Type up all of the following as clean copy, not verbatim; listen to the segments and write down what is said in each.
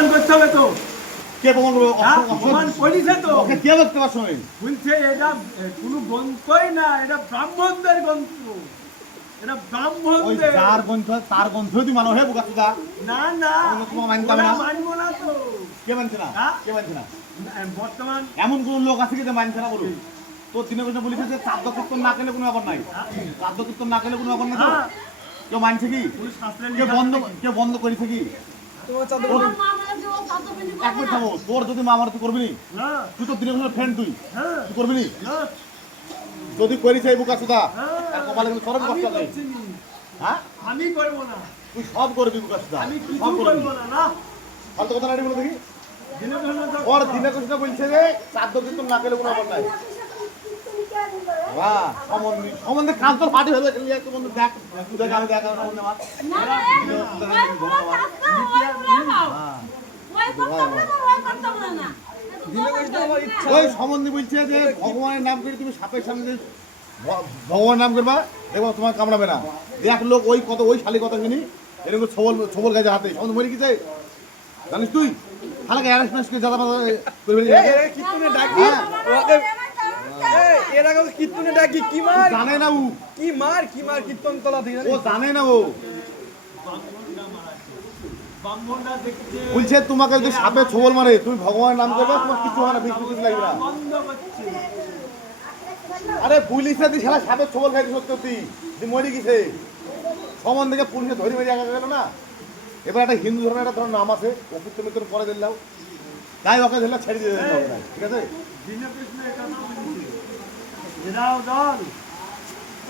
প্রমাণ করতে হবে তো। কে প্রমাণ করবে? প্রমাণ করিছে তো। ওকে কে দেখতে পাচ্ছ আমি? বলছে এটা কোনো গ্রন্থই না, এটা ব্রাহ্মণদের গ্রন্থ। এটা ওই ব্রাহ্মণদের। যার গ্রন্থ তার গ্রন্থ তুই মানো হে বোকাচোদা। না না, তোমার মানতে হবে ওরা না? মানবো না তো। কে মানছে না? হ্যাঁ? কে মানছে না? বর্তমান এমন কোন লোক আছে কি যে মানছে না বলুন? তোর দিনে বসে বলিস যে চাঁদ কীর্তন না খেলে কোনো ব্যাপার নাই। চাঁদ কীর্তন না খেলে কোনো ব্যাপার নাই তো? হ্যাঁ, কেউ মানছে কি? কোনো শাস্ত্রে কে লেখা বন্ধ থাকে। কে বন্ধ করেছে কি? এক মিনিট থামো, তোর যদি মা আমার তুই করবি নি? না, তুই তো দিনে বসে ফ্রেন্ড তুই হ্যাঁ, তুই করবি নি? না, যদি করিস এই বোকাচোদা হ্যাঁ, আর কপালে কিন্তু চরম আমি কষ্ট আছে। করছি নি। হ্যাঁ? আমি করবো না, তুই সব করবি বোকাচোদা। আমি সব কিছু করবি। করবো না। না, ফালতু কথা নাড়ি বলে দেখি। দিনে দিনে তো ওর দিনে কৃষ্ণ বলছে যে চাঁদ কীর্তন না খেলে কোনো ব্যাপার নাই। বাহ, সম্বন্ধে কাজ তোর ফাটি হয়ে গেছে। একটু বন্ধু দেখ, তুই দেখ, আমি দেখ, সম্বন্ধে মার। ওই সম্বন্ধে বলছে যে ভগবানের নাম করে তুমি সাপের সামনে যে ভগবানের নাম করবা, দেখো তোমার কামড়াবে না। দেখ লোক ওই কত ওই শালি কথা শুনি এরকম ছবল গাছে হাতে সম্বন্ধে মরে গেছে জানিস তুই খালাকে অ্যারেস্ট ম্যারেস্ট করে যাদা করবে জানে না ও, কীর্তন তলা থেকে ও জানে না ও। ব্রাহ্মণরা দেখছে বলছে তোমাকে যদি সাপে ছবল মারে তুমি ভগবানের নাম করবে তোমার কিছু হয় না, বিষ লাগবে না। বন্ধ করছে। আরে পুলিশে দি শালা সাপে ছবল খাইতে সত্যি দি মরে গেছে সমান থেকে পুলিশে ধরে মেরে আগা গেল না। এবার একটা হিন্দু ধর্মের একটা ধরনের নাম আছে অকুত্ত মিত্র করে দিলাম তাই ওকে ধরলে ছেড়ে দিয়ে দিতে হবে না, ঠিক আছে? দীনকৃষ্ণ এটা নাম দিয়েছে। এরাও দল,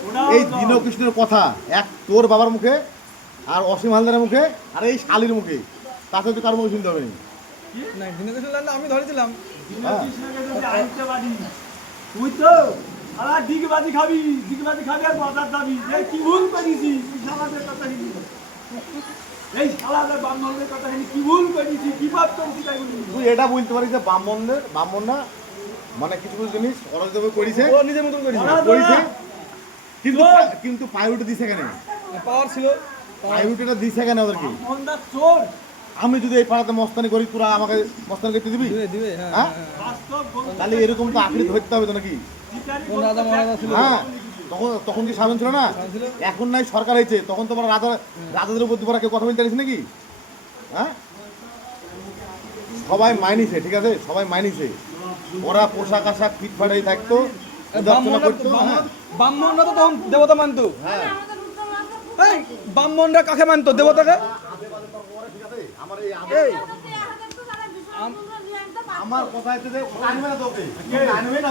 ওরাও এই দল। দীনকৃষ্ণের কথা এক তোর বাবার মুখে আর অসীম হালদারের মুখে আর এই শালির মুখে, তাতে তো কারো মুখে শুনতে হবে না। না দীনকৃষ্ণ লাল আমি ধরেছিলাম দীনকৃষ্ণকে যদি আনতে পারি, তুই তো আবার ডিগবাজি খাবি আর বাজার দাবি। এই কি ভুল করেছি, তুই শালাদের কথা শুনি। এই শালাদের ব্রাহ্মণদের কথা শুনি, কি ভুল করেছি, কি পাপ করেছি তাই বলি। তুই এটা বলতে পারিস যে ব্রাহ্মণরা মানে কিছু কিছু জিনিস অরাজকভাবে করেছে ও নিজের মতন করেছিল করেছে কিন্তু কিন্তু পায়ুটা দিছে কেন? পাওয়ার ছিল পায়ুটা দিছে কেন ওদেরকে? ব্রাহ্মণরা চোর, আমি যদি এই পাড়াতে মস্তানি করি তোরা আমাকে মস্তানি করতে দিবি? দিবে হ্যাঁ হ্যাঁ বাস্তব বন্ধু। তাহলে এরকম তো আখড়ি ধরতে হবে তো নাকি? ভিখারি কোন রাজা মহারাজা ছিল হ্যাঁ তখন কি শাসন ছিল না? ছিল। এখন নাই সরকার হয়েছে তখন তোমরা রাজাদের উপর তোমরা কেউ কথা বলতে পারিস নাকি? হ্যাঁ সবাই মাইনিছে, ঠিক আছে, সবাই মাইনিছে। ওরা পোশাক আশাক ফিটফাটাই থাকতো উদার্চনা করতো। হ্যাঁ ব্রাহ্মণরা তো তখন দেবতা মানতো হ্যাঁ এই ব্রাহ্মণরা কাকে মানতো দেবতাকে আমার এই এই আমার কথা হচ্ছে যে আনবে না তোকে আনবে না